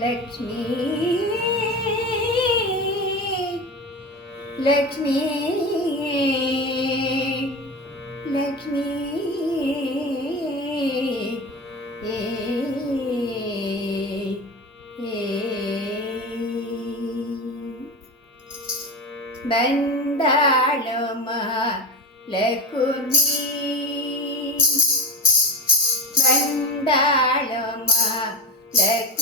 let me let me let me Bandalama, hey, hey. let me. Bandalama, let me.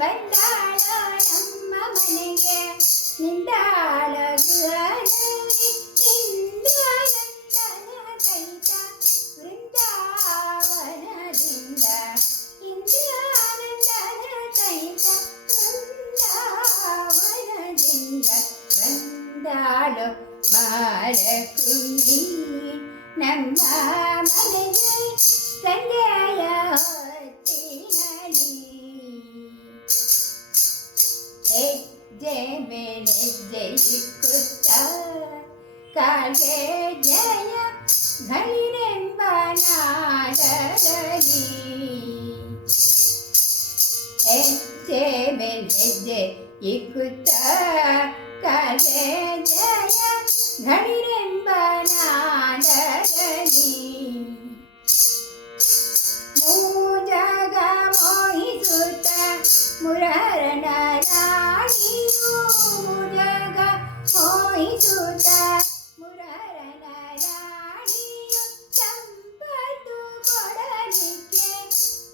ಬಂದಾಳಮ್ಮ ಮನೆಗೆ ನಿಂದಾಳಗುವಂತ ವೃಂದಾವನದಿಂದ ಇಂದ್ರಾನಂದನ ಸಹಿತ ವೃಂದಾವನದಿಂದ ಬಂದಾಳು ಮಾಡಕು ನಮ್ಮ ಮನೆಗೆ ಸಂಜೆಯ ಹೊತ್ತಿ జయ మేడ జయ కుే జయ ఘరి జయ మేడ జయ కుే జయ ఘరి రెంబనా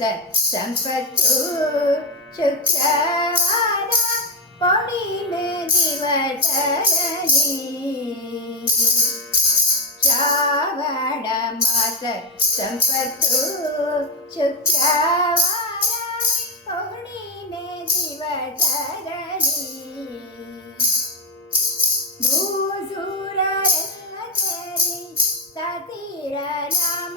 சங்கர் சம்பத்து சுக்கரணி சாவட மாத சம்பத்து சுக்கரணி தரணி ூரீ ததீர நாம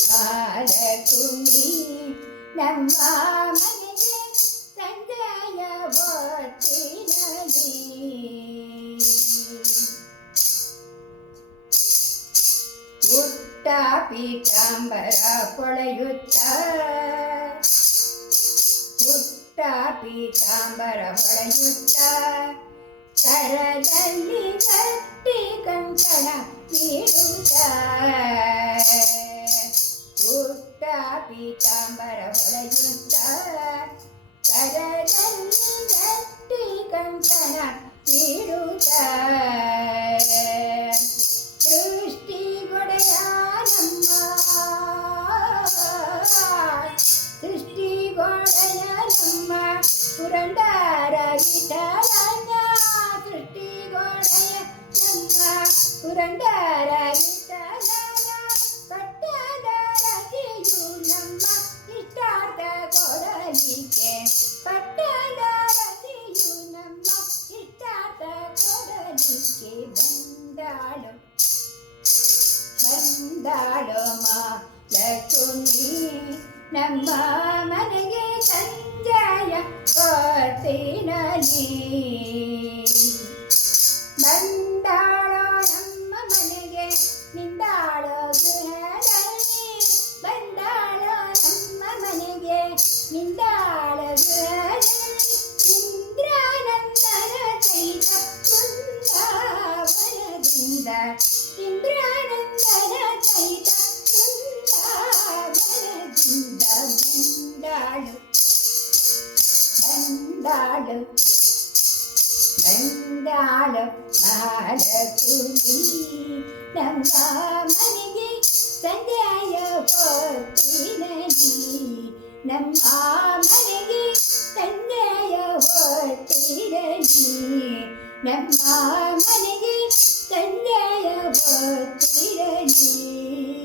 ಪೀತಾಂಬರಳಯುತ್ತ ಕರದಲ್ಲಿ ಕಟ್ಟಿ ಕಂಕಣ ನಮ್ಮ ಮನೆಗೆ ಸಂಜಯ ಕೊಟ್ಟಿನಲ್ಲಿ ಬಂದಾಳೋ ನಮ್ಮ ಮನೆಗೆ ನಿಂದಾಳೋ ಗೃಹದಲ್ಲಿ ಬಂದಾಳೋ ನಮ್ಮ ಮನೆಗೆ ನಿಂದಾಳ ಗೃಹ நம்ம மனைவி தஞ்சய போத்திரணி நம்ம மனைவி தஞ்சய போத்திரணி நம்ம மனைவி தஞ்சய போத்திரணி